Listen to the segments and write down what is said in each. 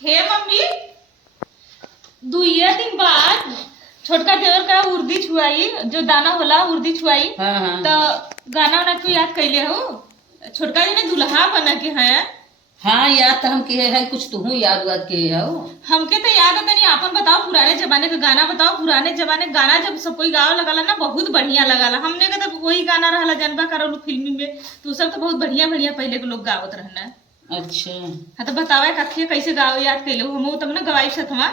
हे mummy, दुइया दिन बाद छोटका देवर का उर्दी छुआई, जो दाना होला उर्दी छुआई। तो गाना वाना क्यों याद कैले हो? छोटका जी ने दुल्हा बना के है। हाँ याद तो हम किए है, कुछ तुहू याद वाद किए हो। हमके तो याद है, तनी आपन बताओ पुराने जमाने का गाना बताओ। पुराने जमाने गाना जब सब कोई गाँव लगाला ना बहुत बढ़िया लगाला। हमने का तो वही गाना रहला जनबा करो फिल्मी में, तो सब तो बहुत बढ़िया बढ़िया पहले के लोग गावत रहना। अच्छा हाँ तो बतावे कथिया कैसे गाओ याद कैले हो? हम तब ना गवाई सथवा।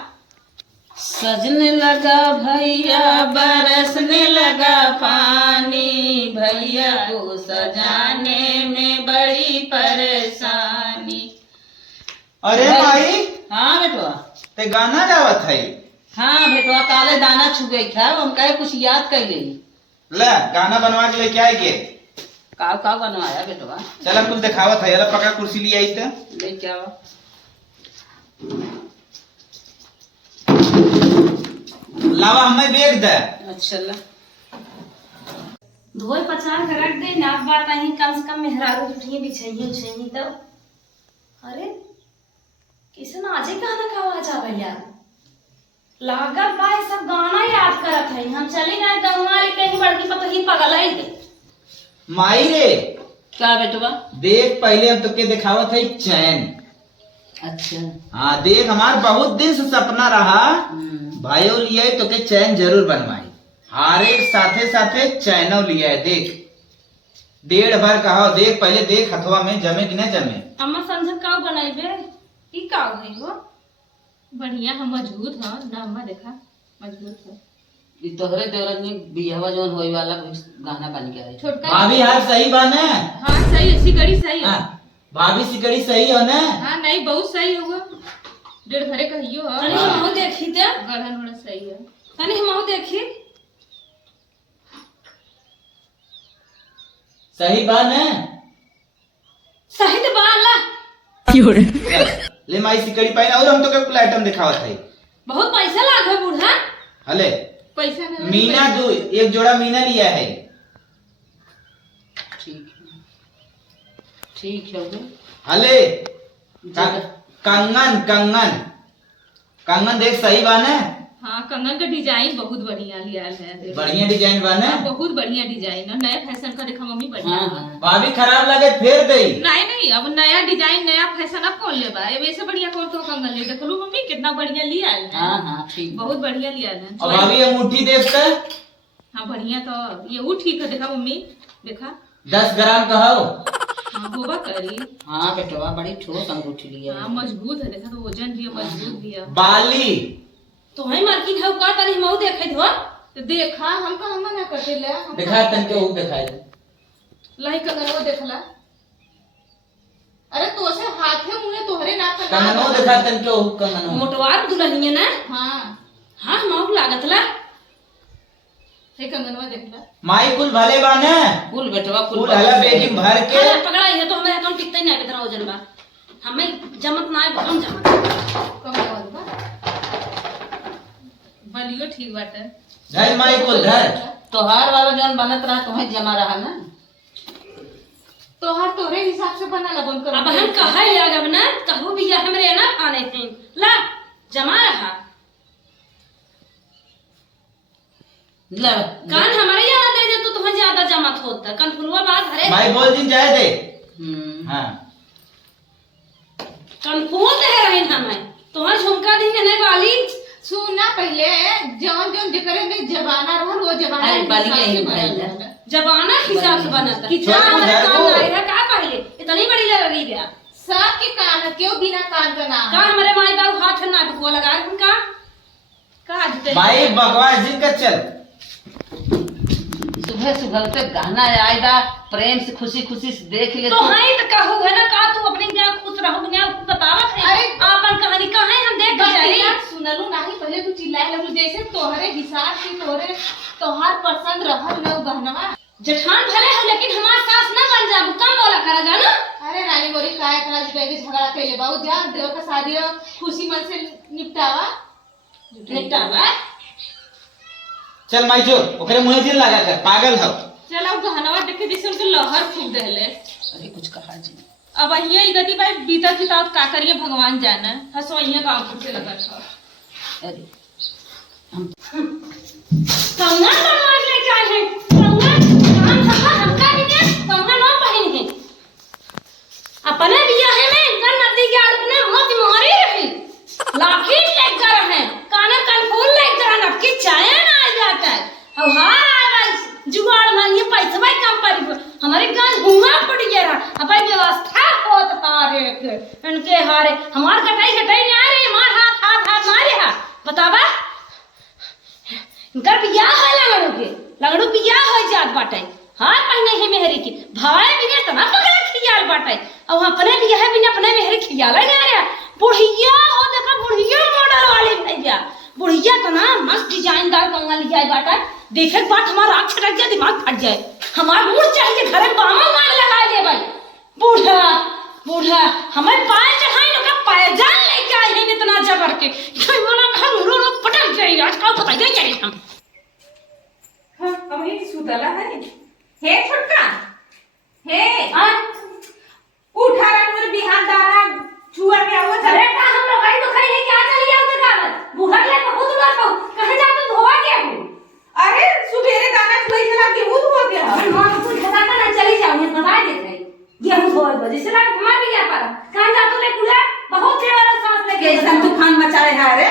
सजने लगा भैया बरसने लगा पानी, भैया को सजाने में बड़ी परेशानी। अरे भाई, हाँ बेटवा, ते गाना गावत है? हाँ बेटवा, काले दाना छू गई था, हम कहे कुछ याद कर ले। ले गाना बनवा के लेके आएगे। का बनवाया बेटवा? चल हम कुछ दिखावत है। अला पका कुर्सी ले आई तो ले क्या लावा हमें बेग दे। अच्छा ला धोए पछाड़ के रख दे ना। बात आई कम से कम मेहरारू उठिए बिछाइए उछाइए तो। अरे किसे ना आजे गाना का आवाज आवे यार। लागत बा सब गाना याद करत है। हम चली ना गंगा रे कहीं बड़की पतो ही पगल है दे। माई रे क्या बेटवा? देख पहले हम तुके दिखावत है चैन। अच्छा हाँ देख, हमार बहुत दिन से सपना रहा भाइयों लिया तो के चैन जरूर बनवाई। हर एक साथे साथे चैनो लिया है। देख 1.5 भर कहा। देख पहले देख हथवा में जमे कि न जमे। अम्मा समझ का बनाइबे ई का है वो? बढ़िया हम मजबूत हो ना अम्मा, देखा मजबूत हो। ये तोहरे देवरन में बियाहवा जोन होई वाला गाना बन के आई। छोटका भाभी हाल सही बा न? हाँ सही है, सिकड़ी सही है। हाँ, भाभी सिकड़ी सही हो न? हाँ नहीं बहुत सही होगा। 1.5 भरे कहियो हो। तनी हमहु देखी ते। गढ़न वढ़न सही है। तनी हमहु देखी। सही बा न? सही तो बाला। ले माई सिकड़ी पाइन। और हम तो के कुल आइटम दिखावत है। बहुत पैसा लाग है बूढ़ा। हले पैसा नहीं मीना दो, एक जोड़ा मीना लिया है। ठीक है वो। हले कंगन कंगन कंगन देख सही बा न? हाँ कंगन का डिजाइन बहुत बढ़िया लिया है। देखो। बढ़िया डिजाइन बा न? हाँ, बहुत बढ़िया डिजाइन है, नया फैशन का। देखा मम्मी बढ़िया हाँ, है। हाँ। भाभी खराब लगे फेर दई। नहीं नहीं, अब नया डिजाइन नया फैशन अब कौन ले बा? वैसे बढ़िया कौन तो कंगन ले। देख लो मम्मी कितना बढ़िया लिया है। हाँ हाँ ठीक। बहुत बढ़िया लिया है। और भाभी अंगूठी देख कर। हाँ बढ़िया। तो ये वो ठीक है। देखा मम्मी, देखा 10 ग्राम का हो। हाँ होगा करी। हाँ बेटवा, बड़ी ठोस अंगूठी ली है। हाँ मजबूत है। देखा तो वजन भी है, मजबूत भी है। बाली तो है मार्किन है का तनी हमहु देखै धो। तो देखा हम कहाँ मना करते ले। दिखा तन के वो दिखाई दे। लही कंगन वो देखला। अरे तो से हाथे मुंह तोहरे ना करना। कंगनो दिखा तन के वो कंगनो। मोटवार दुल्हनिया ना। हाँ हाँ हमहु लागत ला। हे कंगनवा देखला। माई कुल भले बा न? कुल बेटवा कुल हला बेटी भर के। अरे पकड़ा है तो हमें अकाउंट टिकते नहीं बेतना वजन बा। हमें जमत ना है हम जमत। कंगनवा देखा बलियो ठीक बाटे। धर माई कुल धर। तोहार वाला जोन बनत रहा तुम्हें जमा रहा ना। तोहार तोरे हिसाब से बना ला बन कर। अब हम कहा याद अब ना कहू भी या हमरे ना खाने थे ला जमा रहा। ले कान हमारे यहाँ दे दे तो तुम्हें ज्यादा जमत होता। कान फुलवा बात हरे माई बोल दिन जाए दे। हाँ कान फूल दे रही हमें। तुम्हारे झुमका दी नहीं वाली। सुनना पहले जौन जौन जकरे में जबाना रहल वो जबाना अरे बलिया हिसाब ही से भाई बनल है। रहल। जबाना हिसाब से बना था। कितना छोड़ हमारे उधर कान को। नहीं है का पहले इतनी बड़ी लग रही है। सब के कान है, क्यों बिना कान का नाम का हमारे माई बाबू हाथ ना को लगा उनका का जुटे। माई बकवास दिन का चल। सुबह सुबह के गाना आएगा, प्रेम से खुशी खुशी से देख ले। तो हां तो कहू है ना का तू अपनी क्या खुश रहो बिना बतावत है। अरे आपन कहानी कहां है हम देख जाई। बतिया सुनलू नहीं। पहले तू चिल्लाए लगलू जैसे तोहरे हिसाब से तोहार पसंद रहल न गहनवा। जेठान भले हो लेकिन हमार सास ना बन जाबू कम बोला कर जाना। अरे रानी गोरी काय इतना जुटाई के झगड़ा कैले बाबू? जा देव का शादी हो, खुशी मन से निपटावा। निपटावा चल माई जो ओकरे मुंह दिन लगा कर पागल हो। चल अब गहनवा देखे जैसे उनके लहर फूक देले। अरे कुछ कहा जी। अब ये गति भाई बीता बीता का करिए भगवान जाना हंसो ये गाँव से लगा था। अरे कंगन बनवास लेके आए हैं। कंगन हम सबका हमका भी है, कंगन ना पहन है। अपने बियाह में इनका नदी के अपने मत मारी रही। लाठी लेकर है, कान फूल लेकर अब की चाय ना आ जाता है। अब हार आवाज जुगाड़ मानिए पैसा भाई कम पर हमारे गांव घूमा पड़ गया। अब व्यवस्था होत हारे इनके हारे हमार कटाई कटाई ना रे मार हाथ हाथ हाथ मारे हा बतावा इनका बियाह है लगड़ू बियाह हो जात बाटे। हार पहने है मेहरी की भाई बिना तना पकड़ा खियाल बाटे। अब अपने बियाह बिना अपने मेहरी खियाला ना रे बुढ़िया हो देखा बुढ़िया मॉडल वाली भैया बुढ़िया तना मस्त डिजाइनदार कंगन लिया बाटा देखे बात हमारा आँख छटक जाए दिमाग फट जाए। हमारा मुंह चाहिए घरे बामा मांग लगा दे भाई बूढ़ा बूढ़ा हमें पाए चढ़ाई लोग पैजान लेके आए हैं इतना जबर के कोई बोला घर रो रो पटक जाएगा आज कल पता ही नहीं हम। हाँ अब ये सुतला है हे छोटका हे उठा रहा मेरे बिहान दाना छुआ के आओ अरे का हम लोग आई तो खाई है क्या चली जाओ तो कागज बूढ़ा के बहुत बार कहूं कहां जा तू धोवा के हूं। अरे सुबेरे दाना छुई चला गेहूं धो गया हम वहां कुछ खजा का ना चली जाओ ये बता देते हैं गेहूं धोए बजे से लगा घुमा भी जा पारा कहां जा तू ले पूरा बहुत देर वाला सांस ले कैसा तूफान मचाए है।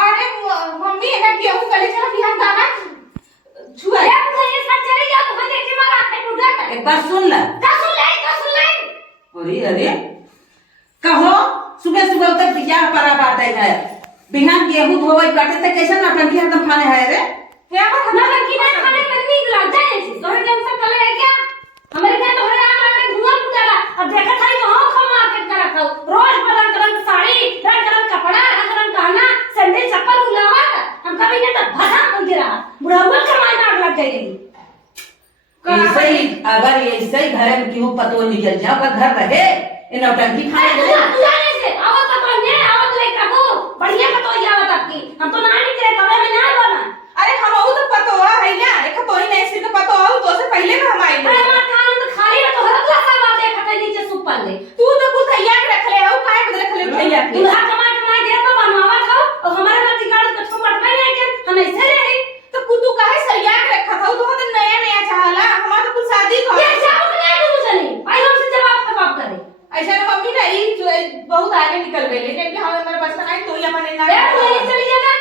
अरे मम्मी है ना गेहूं गले चला बिहान दाना छुआ अरे पूरा ये सब चली जाओ तो देख के मारा के बूढ़ा का एक बार सुन ले का सुन ले अरे अरे कहो सुबह सुबह तक बियाह परा बाटे है बिहान गेहूं धोवे बाटे त कैसे नौटंकी एकदम फाने है रे क्या बात ना लड़की ना खाने में नींद लग जाए तोरे टेंशन कले है क्या हमारे घर तो हरे आग लगे धुआं उठाला अब देखा था तो हम खा मार्केट का रखा रोज रंग रंग साड़ी रंग रंग कपड़ा रंग रंग गहना सैंडल चप्पल उलावा हम कभी नहीं तो भसा हो गिरा बुढ़ावा कमाई ना लग जाएगी। ऐसे ही अगर ऐसे ही घर में क्यों पतो निकल जाओ पर घर रहे इन नौटंकी खाने तू जाने से आवत तो पहले आवत ले का हो बढ़िया का तो आवत आपकी हम तो ना निकले तबे में ना बना। अरे हम वो तो पतो है ना एक तो ही नहीं से तो पतो हो तो से पहले में हम आए अरे हमार कान तो खाली में तो हर क्लास बात देखा था नीचे सुपर ले तू तो कुछ तैयार रख ले हो काहे बदल रख ले भैया के दूल्हा कमाई दे तो बनवावा था और हमारे मत गाड़ को छोड़ में नहीं के हम ऐसे रहे तो कुछ तू काहे तैयार रखा था तो तो नया नया चाहला हमारा तो कुछ शादी का ये जाओ नहीं तू चली आई हमसे जवाब करे ऐसा ना मम्मी ना ये बहुत आगे निकल गए लेकिन हम हमारे पास नहीं तो ये मैंने ना अरे तू नहीं चली जाना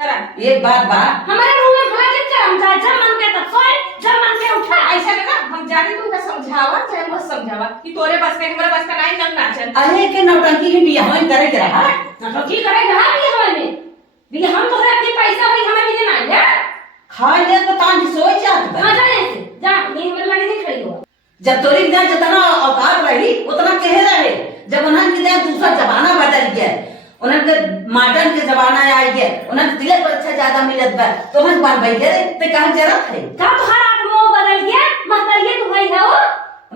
करा एक बात बा हमारे रूम में भला के हम जा जब मन के तब सोए जब मन के उठा ऐसा ना हम जाने तू का समझावा चाहे मत समझावा कि तोरे पास का हमारे पास का नहीं नंग नाचन अरे के नौटंकी के बियाह में करे के रहा तो की करे रहा भी हमें भी हम तो अपने पैसा होई हमें भी देना है खा ले तो तान सोच जात बा हां जाने से जा नहीं हमें लगे नहीं खड़ी हो जब तोरी बिना जितना औकात रही उतना कहे रहे जब उन्हन की दे दूसरा जमाना बदल गया उन्हन के मॉडर्न के जमाना आ गया उन्हन के तिलक पर अच्छा ज्यादा मिलत बा तो हम बार बैठे ते कहां जरूरत है का तुम्हारा आत्मा बदल गया महतरिया तू भाई है वो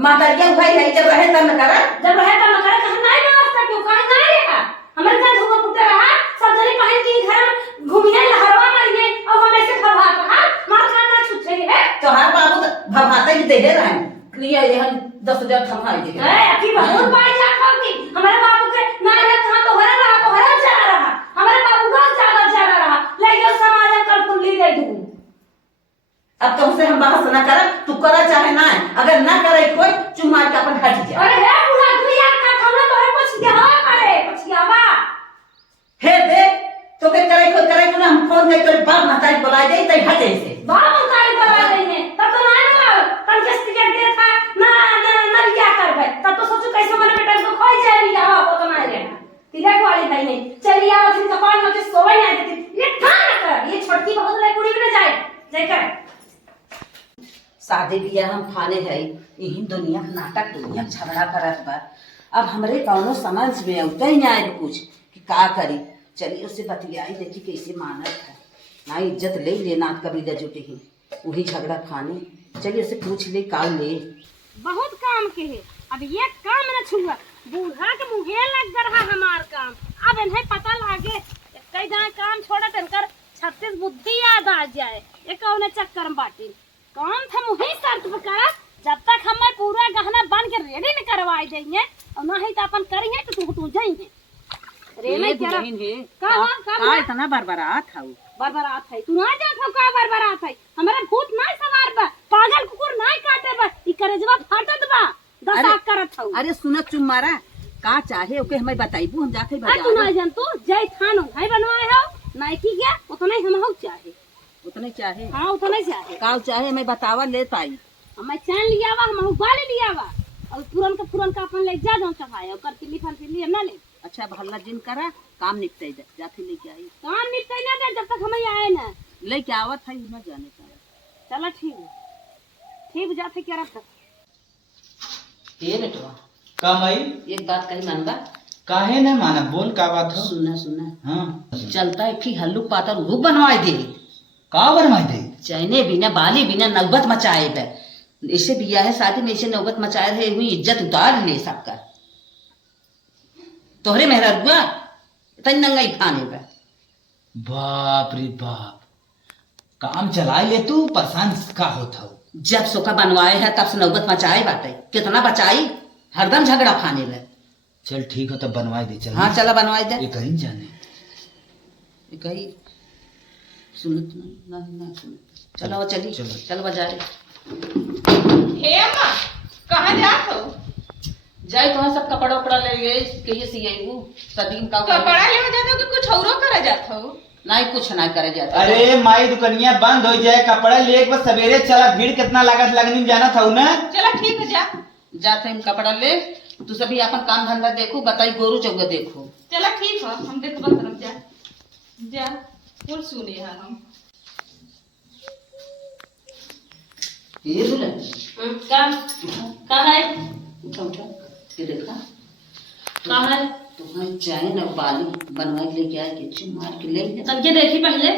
माता भाई है जब रहे तब न करा जब रहे तब न करे कहां नहीं व्यवस्था क्यों कहां नहीं रहा हमारे घर धोखा पुटे रहा सब जने पहन के घर घूमिए लहरवा मारिए और हम ऐसे भरवा रहा मार खाना छुट्टे है तो हर बाबू भभाते की दे रहे क्रिया यह 10,000 थमाई दे ए अभी बहुत पाई जा खाओगी हमारे बाबू के ना रहा था तो हरा चला रहा हमारे बाबू का ज्यादा चला रहा लेकिन समाज कल कुल्ली दे दूं अब तुमसे हम बहस न कर तू करा चाहे ना अगर ना करे कोई चुमा के अपन हट जा अरे हे बुढ़ा दुनिया का हमने तो है कुछ क्या करे पछियावा हे देख तो के करे कोई करे को हम फोन के तोरे बाप महतारी बुला दे तई हटे से बाप मुकारी बना देंगे तब तो ना ना तब जस्ट टिकट दे था ना लिया कर भाई तब तो सोचो कैसे मेरे बेटा को खोई जाए भी जाओ वो तो ना रहना तिलक वाली भाई नहीं चलिए आओ फिर कपाल में के सोए ना देती ये ठा ना कर ये छोटी बहुत ले कुड़ी में जाए जाकर शादी बियाह हम फाने है यही दुनिया नाटक दुनिया झगड़ा करत बा अब हमरे कौनो समझ में औते ही ना आए कुछ कि का करी चलिए उससे बतियाई देखी कैसे मानत है ना इज्जत ले लेना कभी ले जुटे ही वही झगड़ा खाने चलिए उससे पूछ ले काल ले बहुत काम के है अब ये काम न छुआ बूढ़ा के मुंहे लग रहा हमार काम अब इन्हें पता लागे कई जहाँ काम छोड़ा तनकर 36 बुद्धि याद आ जाए ये कौन चक्कर में बाटी काम था मुही शर्त पर करा जब तक हमें पूरा गहना बन के रेडी न करवाए देंगे और ना ही तो अपन करेंगे तो तू जाएंगे रे ए मैं तेरा दुल्हन हे का इतना बरबरात हऊ बरबरात है तू ना जानत हो का बरबरात है हमारा भूत नहीं सवार बा पागल कुकुर नहीं काटे बा ई करेजवा फाटत बा दसाक करत हऊ अरे सुनत चुम मारा का चाहे ओके हमें बताइबू हम जाते आ तू ना जान तू जय थानो है बनवाए हो नाइकी क्या उतना ही हम हो चाहे उतने चाहे हां उतना ही चाहे काल चाहे हमें बतावा ले पाई हमें चैन लिया वा हम बाले लिया वा और पुरन का अपन ले जा जाऊं चढ़ाए और करके लिफन से लिए ना ले अच्छा भल्ला जिन करा काम निपटाई जाते लेके आई काम निपटाई ना दे जब तक हमें आए ना लेके आवत है न जाने का चलो ठीक जाते क्या रख ये बेटवा का माई एक बात कही मानबा काहे न माना बोल का बात हो सुना हाँ चलता है फिर हल्लुक पातर वो बनवाए दे का बनवाई दे चैने बिना बाली बिना नौबत मचाए बे इसे बिया है शादी में इसे नौबत मचाए है हुई इज्जत उतार ले सबका तोहरे मेहरा रुआ तन नंगाई खाने पे बाप रे बाप काम चला ले तू परेशान का होता हो जब सोखा बनवाए है तब से नौबत मचाए बाटे कितना बचाई हरदम झगड़ा खाने ले चल ठीक हो तब बनवाई दे चल हाँ चला बनवाए दे ये कहीं जाने ये कही सुनत ना सुनत चलो चली चल बाजारे हे अम्मा कहाँ जात हो जाए तो सब कपड़ा उपड़ा ले गए कहिए सियाईबू सदीम का कपड़ा लेने जाते हो कि कुछ औरो करे जात हो नहीं कुछ ना करे जाता अरे माई दुकनिया बंद हो जाए कपड़ा ले बस सवेरे चला भीड़ कितना लागत लगनी में जाना था ना चलो ठीक है जा जाते हम कपड़ा ले तू सभी अपन काम धंधा देखो बताई गोरू चौगा देखो चलो ठीक है हम देखबा करब जा कुल सुने हैं हम ये बोले का है उठा ये देखा का है तुम्हारे चाहे ना बाली बनवा के लेके आए के मार के ले जा तब ये देखी पहले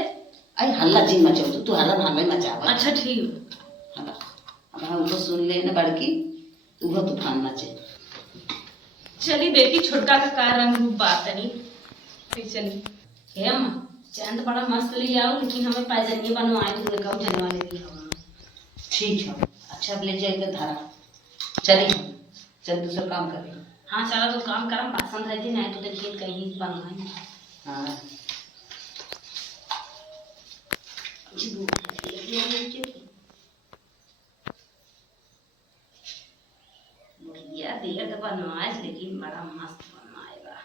आई हल्ला जी मचाओ तू हल्ला हमें मचावा अच्छा ठीक हल्ला अब हम तो सुन ले ना बड़की तू तूफान मचे चली देखी छोटका का रंग रूप बात नहीं फिर चली हे अम्मा चैन तो बड़ा मस्त ले आओ लेकिन हमें पैजनिया बनवाए तो कम चलने वाले दी हम ठीक है अच्छा अब ले जाएगा धारा चलिए चल दूसरा काम करें हाँ चलो तो काम करम पसंद है जी नहीं तो देखिए कहीं बनवाए हाँ बढ़िया दिया तो बनवाए लेकिन बड़ा मस्त बनवाएगा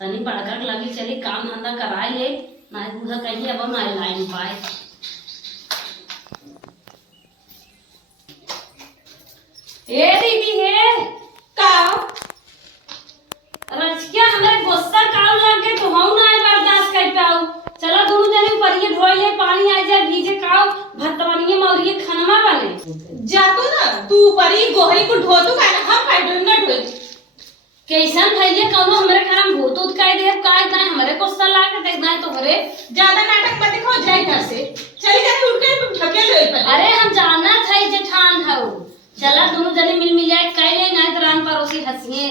तनी पढ़कर लगी चली काम धंधा कराए ले ना बुधा कहीं अब ना लाइन पाए ए दीदी है का रचिया हमारे गुस्सा काव लग गए तो हम ना बर्दाश्त कर पाऊ चलो दोनों जने परिए धोइए पानी आ जाए भीजे काव भतवनिए मौरिए खनमा वाले जातो ना तू परी गोहरी को ढोतू का ना हम फाइट ना ढोई कैसन भैया कौनो हमरे घर में भूत उत कह दे काय ना हमरे गुस्सा ला के देख ना तोहरे ज्यादा नाटक मत दिखाओ जाए घर से चली जा उठ के ढकेल ले पहले अरे हम जाना था जेठान हऊ चला दोनों जने मिल मिल जाए कह ले ना तो रान पड़ोसी हंसिए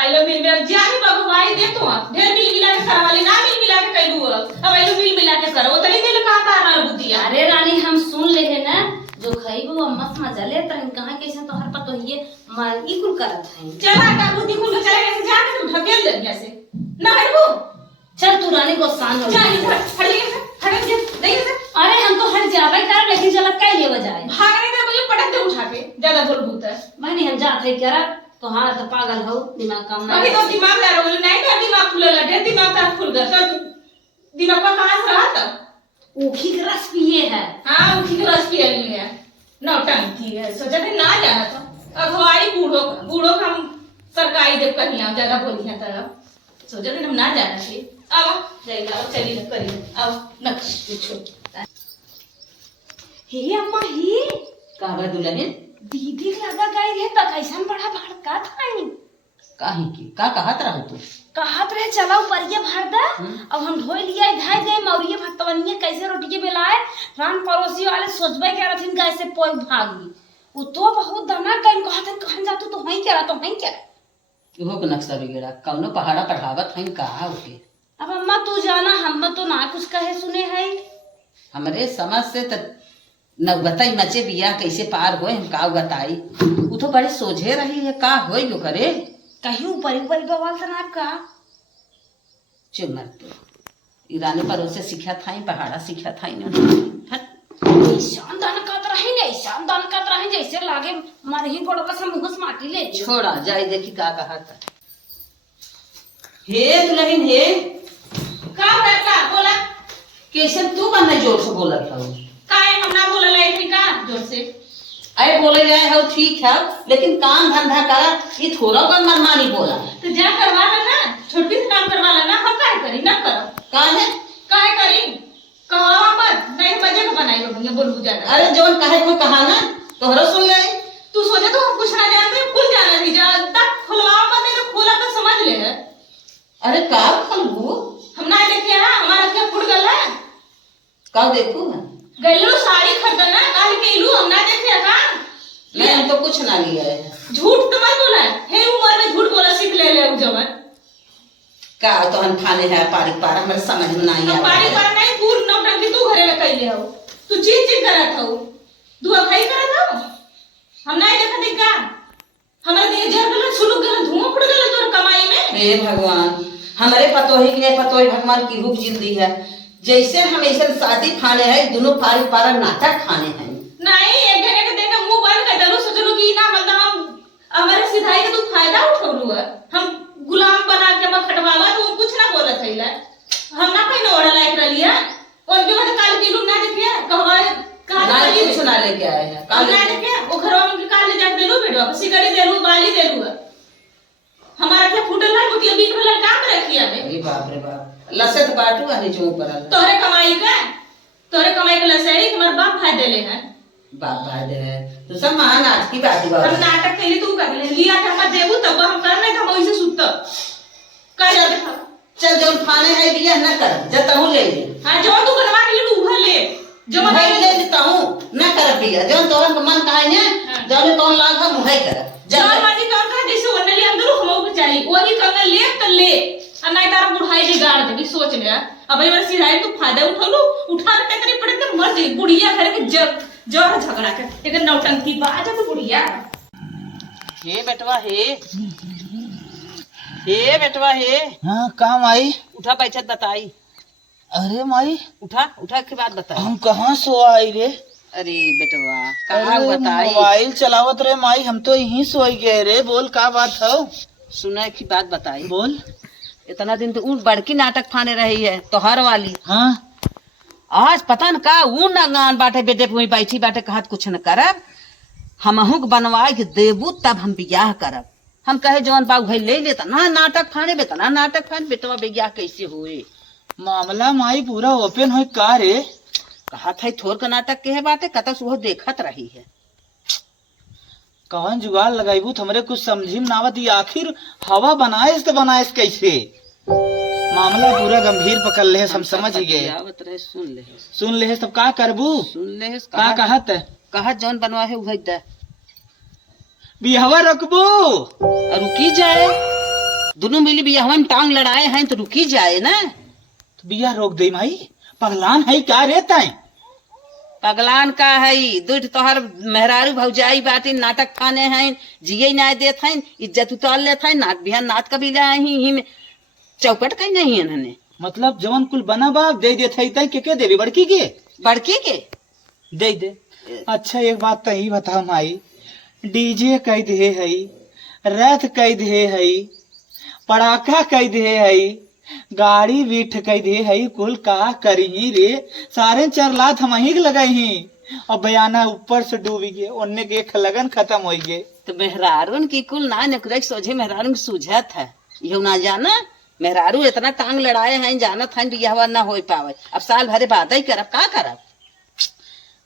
आइलो मिल मिला जानी बाबू भाई दे तो ढेर मिल मिला के कर वाली ना मिल मिला के कैलू अब आइलो मिल मिला के करो तली दिल का रहा बुद्धिया अरे रानी हम सुन ले है ना जो खाई वो अम्मा से मजा ले तरह कहां कैसे तो हर पतो ये मार ई कुल करत है चला का बुद्धि को चले कैसे जाके तू ढकेल ले ऐसे ना है वो चल तू रानी को सान हो जा इधर खड़ी है खड़े जा नहीं है अरे हम तो हट जावे कर लेकिन चला कह ले बजाए भागने का मुझे पटक दे उठा के ज्यादा बोल भूत है मैंने हम जाते करा तो हाँ तो पागल हो दिमाग काम ना अभी तो दिमाग ना रोल नहीं तो दिमाग खुला लगे दिमाग का खुल गया तो दिमाग का कहां से रहा था ऊखी के रस पिए है हाँ उठी के रस पिया नहीं है नौटंकी है सोचा थे ना जाना था अगवाई बूढ़ो बूढ़ो का हम सरकारी देव कहीं आओ ज्यादा बोली है तरह सोचा थे हम ना जाना थे आओ जाइए आओ चलिए करिए आओ नक्श पूछो हे अम्मा हे कहवा दुल्हन दीदी लगा गई है तो कैसन बड़ा भड़का था काहे की का कहत रहू तू कहत रहे चलाओ परिये भर दा अब हम धोई लिया धाय दे मौरिये भतवनिये कैसे रोटिये बेलाए रान पड़ोसी वाले सोचबे के रथिन कैसे पोई भागी वो तो बहुत दना कहीं कहत कहन जातू तो वहीं क्या तो वहीं क्या इहो के नक्शा बिगड़ा कौनो पहाड़ा पढ़ावत हई कहा होके अब अम्मा तू जाना हम तो ना कुछ कहे सुने है हमरे समझ से त नौबतई मचे बिया कैसे पार होए हम का बताई। वो तो बड़ी सोझे रही है, का होई यो करे। कहीं ऊपर ऊपर बवाल था आपका। चुमर तो ईरानी परों से सीखा था, पहाड़ा सीखा था। ईशान दान करत रहेंगे, ईशान दान करत रहेंगे, जैसे लागे मरही गोड़वा से मुंह से माटी ले ली। छोड़ा जाए, देखी का कहा था। हे दुल्हन हे, का है का बोला? कैसे तू बनना जोर से बोला था? काहे हम ना बोला लाई थी का जोर से? अरे बोले गए हो ठीक है, लेकिन काम धंधा करा, ये थोड़ा बहुत मनमानी बोला। तो जा करवा लेना, छोटी से काम करवा लेना, हम काहे करी ना करो। काहे काहे करी? कहो मत, नहीं मजे को बनाई होंगे बोलू जाना। अरे जोन कहे को कहा ना तोहरा सुन ले। तू सोचे तो हम कुछ ना जानते, भूल जाना भी जा तक खुलवा मत, नहीं तो खोला तो समझ ले। अरे का खलबू हम ना देखे ना, हमारा क्या फुट गल है। का देखू ना गैलू साड़ी खरीदना काहे के इलू हम ना देखे का। मैं हम तो कुछ ना लिया है। झूठ तो मत बोला, हे उम्र में झूठ बोला सीख ले उ जवन। का तो हम खाने है पारिक पार हमारे समझ में नहीं हम पारी पर नहीं पूर्ण नौटंकी तू घरे में कैले हो। तू चीज चीज करत हो, दुआ खाई करत हो। हम नहीं देखत है का हमारे दिए जर गला सुलुक गला धुआं फुट गला तोर कमाई में। हे भगवान, हमारे पतोही के पतोही भगवान की हुक जिंदी है। जैसे हम ऐसे शादी खाने हैं, दोनों पारी पारा नाटक खाने हैं। नहीं एक जगह के देखा मुंह बंद कर दलो, सोचलो कि ना मतलब हम हमारे सिधाई का तू फायदा उठौलू है। हम गुलाम बना के हम खटवावा तो कुछ ना बोलत है ला। हम ना कहीं ओढ़ा लायक रलिया और जो है काल किलो ना देखिए कहवा कहां ना कुछ ना लेके आए हैं। काल ना देखिए वो घरवा में काल ले जाके देलू बेडवा सिगड़ी देलू बाली देलू। हमारा क्या फुटल है मुटिया बीच में काम रखिया में। अरे बाप रे बाप, लसत बाटू आने जो ऊपर तोरे कमाई के लसड़ी तुम्हारे बाप भाई देले हैं। बाप भाई दे तो सब महान आज की बात हम नाटक के लिए तू कर ले लिया था मत देबू तब हम कर नहीं था वैसे सुत कर जा। चल जो खाने है बिया न कर जतहू ले ले। हां जो तू बनवा के लिए उभर ले जो मैं मैं ले लेता हूं न कर बिया जो तोरन के मन काहे ने जो तोन लाग हम है कर जो मर्जी कर कर जैसे वरना ले अंदर हमो को चाहिए वही करना ले तो ले और नहीं तारा बुढ़ाई बिगाड़ देगी सोच ले। अब ये सिराई तू फायदा उठा के तेरी पड़े तो मर जाई बुढ़िया घर के जब जोर झगड़ा के एक नौटंकी बाज तो बुढ़िया। हे बेटवा हे बेटवा हे। हाँ काम आई। उठा बैठत बताई। अरे माई उठा के बाद बताई। हम कहाँ सो आई रे? अरे बेटवा कहाँ अरे बताई। मोबाइल चलावत रे माई, हम तो यहीं सोई गए रे। बोल का बात हो? सुना की बात बताई। बोल। इतना दिन तो ऊन बड़की नाटक फाने रही है तोहर वाली। हाँ आज पता न का ऊन गान बाटे बेटे पुई बैठी बाटे कहत कुछ न करब, हमहू बनवाए के देबू तब हम बियाह करब। हम कहे जवन बाबू भाई ले लेता ना नाटक फाने बेटा ना नाटक फाने बेटवा बियाह कैसे हुए। मामला माई पूरा ओपन हो का रे? कहा था थोर का नाटक के है बाटे कत सुबह देखत रही है। कौन जुगाड़ लगाईबू हमरे कुछ समझी में नावत। ये आखिर हवा बनाए तो बनाए कैसे? मामला पूरा गंभीर पकड़ ले हम समझ ही गए। सुन ले तब का करबू? सुन ले का कहत कहत जौन बनवा है वही दे बिहवा रखबू रुकी जाए। दोनों मिली बियाह में टांग लड़ाए हैं तो रुकी जाए ना। तो बिया रोक दे माई, पगलान है क्या रहता है? पगलान का है दुठ तोहर मेहरारू भौजाई बाटी नाटक खाने हैं जिये ना देत हैं इज्जत उतार लेत हैं नाट बिहान नाट कभी ही में चौपट कहीं नहीं इन्होंने। मतलब जवन कुल बना बाप दे देते है के देवी बड़की के बड़की के दे। अच्छा एक बात तो ही बता माई, डीजे कई दे है, रथ कई दे है, पड़ाका कई दे है, गाड़ी भी ठकई दे है, कुल का करी रे? सारे 4 लाख हम ही लगाई ही और बयाना ऊपर से डूबी गए, उनने के एक लगन खत्म हो गए। तो मेहरारून की कुल ना नकरे सोझे मेहरारून सूझत है यू ना जाना। मेहरारू इतना टांग लड़ाए हैं जानत हैं बियाह ना हो पावे। अब साल भरे बाद ही करब का करब।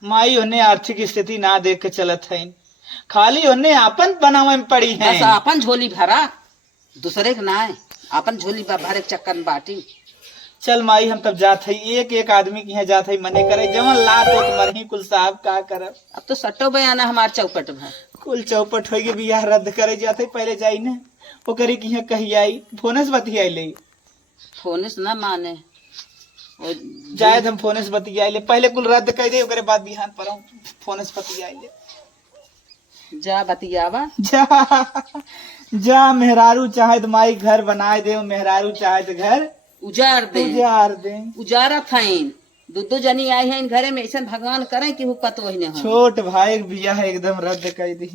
माई उन्हें आर्थिक स्थिति ना देख के चलत है, खाली उन्हें अपन बनावे में पड़ी है। बस अपन झोली भरा दूसरे के ना है, अपन झोली भरे के चक्कर में बाटी। चल माई हम तब जात है, एक आदमी की यहाँ जात है मने करे जवन लात हो मरही कुल साहब का करब। अब तो सट्टो बयाना हमार चौपट में कुल चौपट हो गए, बियाह रद्द करे जाते पहले जाई ने वो करे कि यहाँ कही आई फोनस बतियाई ले। फोन से ना माने जायद हम फोन से बतियाई ले, पहले कुल रद्द कर दे, ओकरे बाद बिहान पर फोन से बतियाई ले। जा बतियावा। जा जा, मेहरारू चाहे तो माई घर बनाए दे, मेहरारू चाहे तो घर उजाड़ दे। उजाड़ दे। उजारत हईन, दो जनी आई हैं घरे में, ऐसा भगवान करे कि वो पतो ही नहीं हो। छोट भाई बिया है एकदम रद्द कर दी।